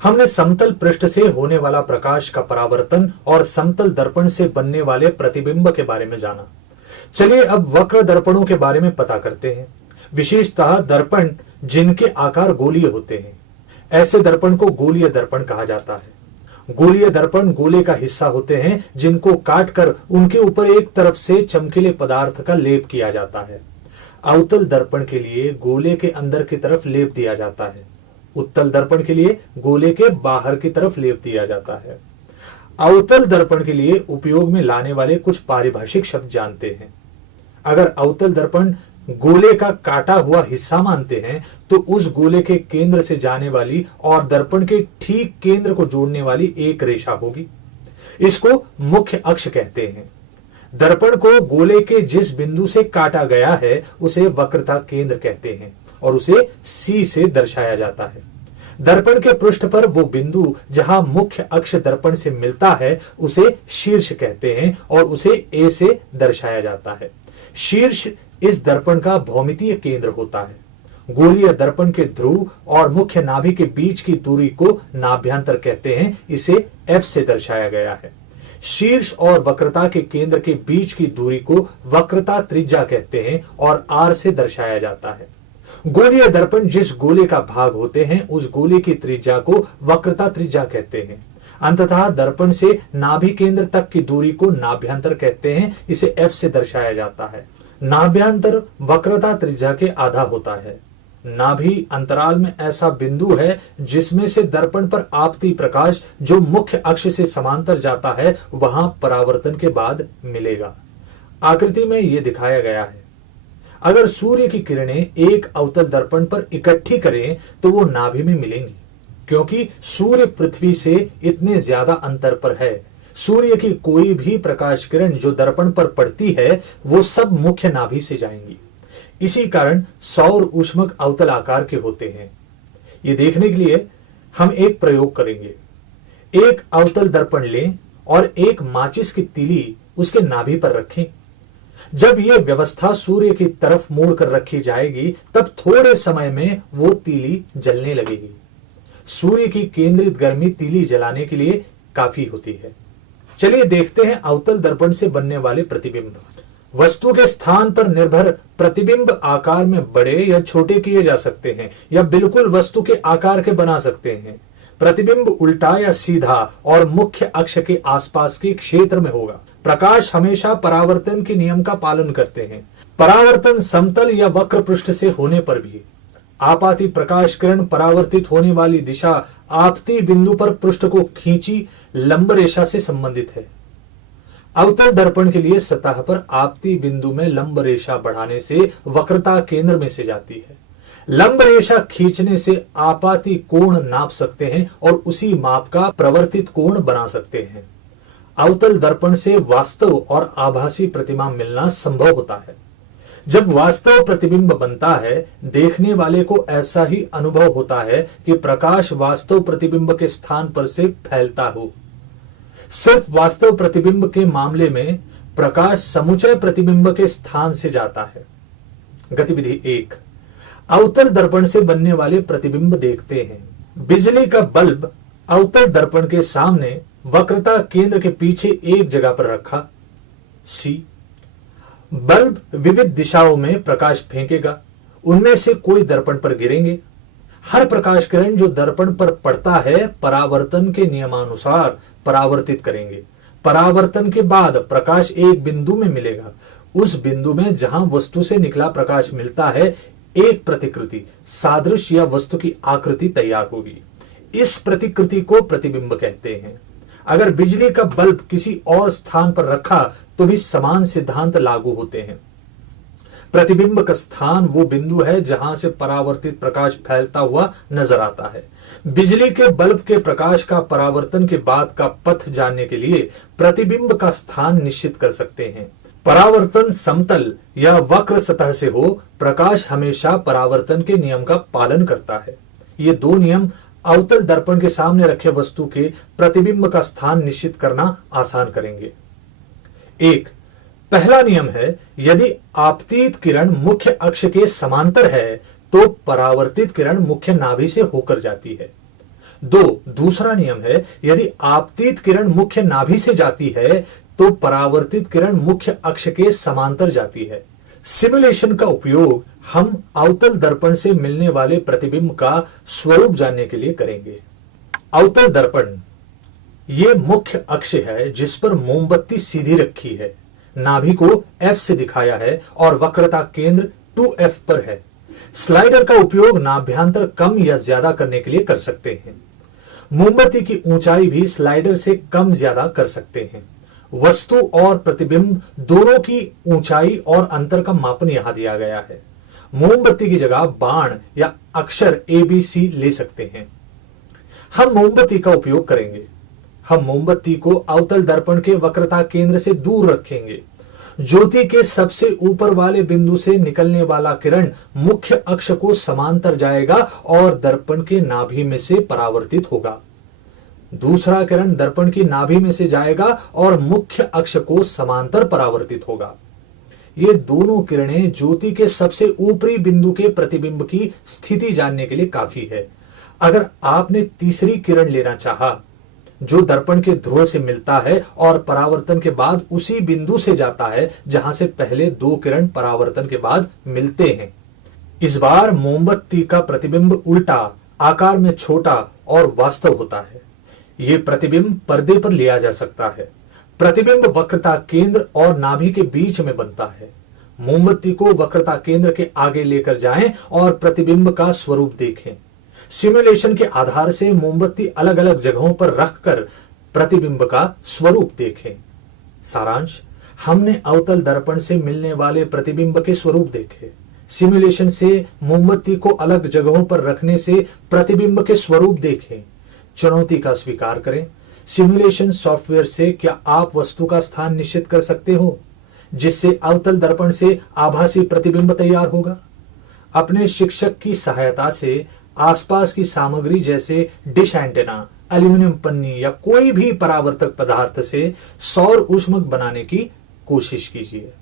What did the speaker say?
हमने समतल पृष्ठ से होने वाला प्रकाश का परावर्तन और समतल दर्पण से बनने वाले प्रतिबिंब के बारे में जाना। चलिए अब वक्र दर्पणों के बारे में पता करते हैं, विशेषतः दर्पण जिनके आकार गोलीय होते हैं। ऐसे दर्पण को गोलीय दर्पण कहा जाता है। गोलीय दर्पण गोले का हिस्सा होते हैं जिनको काटकर उनके ऊपर एक तरफ से चमकीले पदार्थ का लेप किया जाता है। अवतल दर्पण के लिए गोले के अंदर की तरफ लेप दिया जाता है। उत्तल दर्पण के लिए गोले के बाहर की तरफ लेप दिया जाता है। अवतल दर्पण के लिए उपयोग में लाने वाले कुछ पारिभाषिक शब्द जानते हैं। अगर अवतल दर्पण गोले का काटा हुआ हिस्सा मानते हैं तो उस गोले के केंद्र से जाने वाली और दर्पण के ठीक केंद्र को जोड़ने वाली एक रेखा होगी। इसको मुख्य अक्ष कहते हैं। दर्पण को गोले के जिस बिंदु से काटा गया है उसे वक्रता केंद्र कहते हैं और उसे C से दर्शाया जाता है। दर्पण के पृष्ठ पर वो बिंदु जहां मुख्य अक्ष दर्पण से मिलता है उसे शीर्ष कहते हैं और उसे A से दर्शाया जाता है। शीर्ष इस दर्पण का भौमितीय केंद्र होता है। गोलीय दर्पण के ध्रुव और मुख्य नाभि के बीच की दूरी को नाभ्यांतर कहते हैं, इसे F से दर्शाया गया है। शीर्ष और वक्रता के केंद्र के बीच की दूरी को वक्रता त्रिज्या कहते हैं और R से दर्शाया जाता है। गोलीय दर्पण जिस गोले का भाग होते हैं उस गोले की त्रिज्या को वक्रता त्रिज्या कहते हैं। अंततः दर्पण से नाभि केंद्र तक की दूरी को नाभ्यांतर कहते हैं, इसे F से दर्शाया जाता है। नाभ्यांतर वक्रता त्रिज्या के आधा होता है। नाभि अंतराल में ऐसा बिंदु है जिसमें से दर्पण पर आपती प्रकाश जो मुख्य अक्ष से समांतर जाता है वहां परावर्तन के बाद मिलेगा। आकृति में यह दिखाया गया है। अगर सूर्य की किरणें एक अवतल दर्पण पर इकट्ठी करें तो वो नाभि में मिलेंगी, क्योंकि सूर्य पृथ्वी से इतने ज्यादा अंतर पर है। सूर्य की कोई भी प्रकाश किरण जो दर्पण पर पड़ती है वो सब मुख्य नाभि से जाएंगी। इसी कारण सौर ऊष्मक अवतल आकार के होते हैं। ये देखने के लिए हम एक प्रयोग करेंगे। एक अवतल दर्पण लें और एक माचिस की तीली उसके नाभि पर रखें। जब यह व्यवस्था सूर्य की तरफ मोड़ कर रखी जाएगी तब थोड़े समय में वो तीली जलने लगेगी। सूर्य की केंद्रित गर्मी तीली जलाने के लिए काफी होती है। चलिए देखते हैं अवतल दर्पण से बनने वाले प्रतिबिंब। वस्तु के स्थान पर निर्भर प्रतिबिंब आकार में बड़े या छोटे किए जा सकते हैं या बिल्कुल वस्तु के आकार के बना सकते हैं। प्रतिबिंब उल्टा या सीधा और मुख्य अक्ष के आसपास के क्षेत्र में होगा। प्रकाश हमेशा परावर्तन के नियम का पालन करते हैं। परावर्तन समतल या वक्र पृष्ठ से होने पर भी आपाती प्रकाश किरण परावर्तित होने वाली दिशा आपती बिंदु पर पृष्ठ को खींची लंब रेखा से संबंधित है। अवतल दर्पण के लिए सतह पर आपती बिंदु में लंब रेखा बढ़ाने से वक्रता केंद्र में से जाती है। लंब रेखा खींचने से आपाती कोण नाप सकते हैं और उसी माप का प्रवर्तित कोण बना सकते हैं। अवतल दर्पण से वास्तव और आभासी प्रतिमा मिलना संभव होता है। जब वास्तव प्रतिबिंब बनता है देखने वाले को ऐसा ही अनुभव होता है कि प्रकाश वास्तव प्रतिबिंब के स्थान पर से फैलता हो। सिर्फ वास्तव प्रतिबिंब के मामले में प्रकाश समुच्चय प्रतिबिंब के स्थान से जाता है। गतिविधि 1, अवतल दर्पण से बनने वाले प्रतिबिंब देखते हैं। बिजली का बल्ब अवतल दर्पण के सामने वक्रता केंद्र के पीछे एक जगह पर रखा। C, बल्ब विविध दिशाओं में प्रकाश फेंकेगा, उनमें से कोई दर्पण पर गिरेंगे। हर प्रकाश किरण जो दर्पण पर पड़ता है परावर्तन के नियमानुसार परावर्तित करेंगे। परावर्तन के बाद प्रकाश एक बिंदु में मिलेगा। उस बिंदु में जहां वस्तु से निकला प्रकाश मिलता है एक प्रतिकृति सादृश्य या वस्तु की आकृति तैयार होगी। इस प्रतिकृति को प्रतिबिंब कहते हैं। अगर बिजली का बल्ब किसी और स्थान पर रखा तो भी समान सिद्धांत लागू होते हैं। प्रतिबिंब का स्थान वो बिंदु है जहां से परावर्तित प्रकाश फैलता हुआ नजर आता है। बिजली के बल्ब के प्रकाश का परावर्तन के बाद का पथ जानने के लिए प्रतिबिंब का स्थान निश्चित कर सकते हैं। परावर्तन समतल या वक्र सतह से हो, प्रकाश हमेशा परावर्तन के नियम का पालन करता है। ये दो नियम अवतल दर्पण के सामने रखे वस्तु के प्रतिबिंब का स्थान निश्चित करना आसान करेंगे। 1, पहला नियम है, यदि आपतित किरण मुख्य अक्ष के समांतर है तो परावर्तित किरण मुख्य नाभि से होकर जाती है। दूसरा नियम है, यदि आपतित किरण मुख्य नाभि से जाती है तो परावर्तित किरण मुख्य अक्ष के समांतर जाती है। सिमुलेशन का उपयोग हम अवतल दर्पण से मिलने वाले प्रतिबिंब का स्वरूप जानने के लिए करेंगे। अवतल दर्पण ये मुख्य अक्ष है जिस पर मोमबत्ती सीधी रखी है, नाभि को F से दिखाया है और वक्रता केंद्र 2F पर है। स्लाइडर का उपयोग नाभ्यांतर कम या ज्यादा करने के लिए कर सकते हैं। मोमबत्ती की ऊंचाई भी स्लाइडर से कम ज्यादा कर सकते हैं। वस्तु और प्रतिबिंब दोनों की ऊंचाई और अंतर का मापन यहां दिया गया है। मोमबत्ती की जगह बाण या अक्षर ABC ले सकते हैं। हम मोमबत्ती का उपयोग करेंगे। हम मोमबत्ती को अवतल दर्पण के वक्रता केंद्र से दूर रखेंगे। ज्योति के सबसे ऊपर वाले बिंदु से निकलने वाला किरण मुख्य अक्ष को समांतर जाएगा और दर्पण के नाभि में से परावर्तित होगा। दूसरा किरण दर्पण की नाभि में से जाएगा और मुख्य अक्ष को समांतर परावर्तित होगा। ये दोनों किरणें ज्योति के सबसे ऊपरी बिंदु के प्रतिबिंब की स्थिति जानने के लिए काफी है। अगर आपने तीसरी किरण लेना चाहा जो दर्पण के ध्रुव से मिलता है और परावर्तन के बाद उसी बिंदु से जाता है जहां से पहले दो किरण परावर्तन के बाद मिलते हैं। इस बार मोमबत्ती का प्रतिबिंब उल्टा, आकार में छोटा और वास्तव होता है। यह प्रतिबिंब पर्दे पर लिया जा सकता है। प्रतिबिंब वक्रता केंद्र और नाभि के बीच में बनता है। मोमबत्ती को वक्रता केंद्र के आगे लेकर जाएं और प्रतिबिंब का स्वरूप देखें। सिमुलेशन के आधार से मोमबत्ती अलग अलग जगहों पर रखकर प्रतिबिंब का स्वरूप देखें। सारांश, हमने अवतल दर्पण से मिलने वाले प्रतिबिंब के स्वरूप देखे। सिमुलेशन से मोमबत्ती को अलग जगहों पर रखने से प्रतिबिंब के स्वरूप देखें। चुनौती का स्वीकार करें। सिमुलेशन सॉफ्टवेयर से क्या आप वस्तु का स्थान निश्चित कर सकते हो जिससे अवतल दर्पण से आभासी प्रतिबिंब तैयार होगा? अपने शिक्षक की सहायता से आसपास की सामग्री जैसे डिश एंटेना, एल्यूमिनियम पन्नी या कोई भी परावर्तक पदार्थ से सौर ऊष्मक बनाने की कोशिश कीजिए।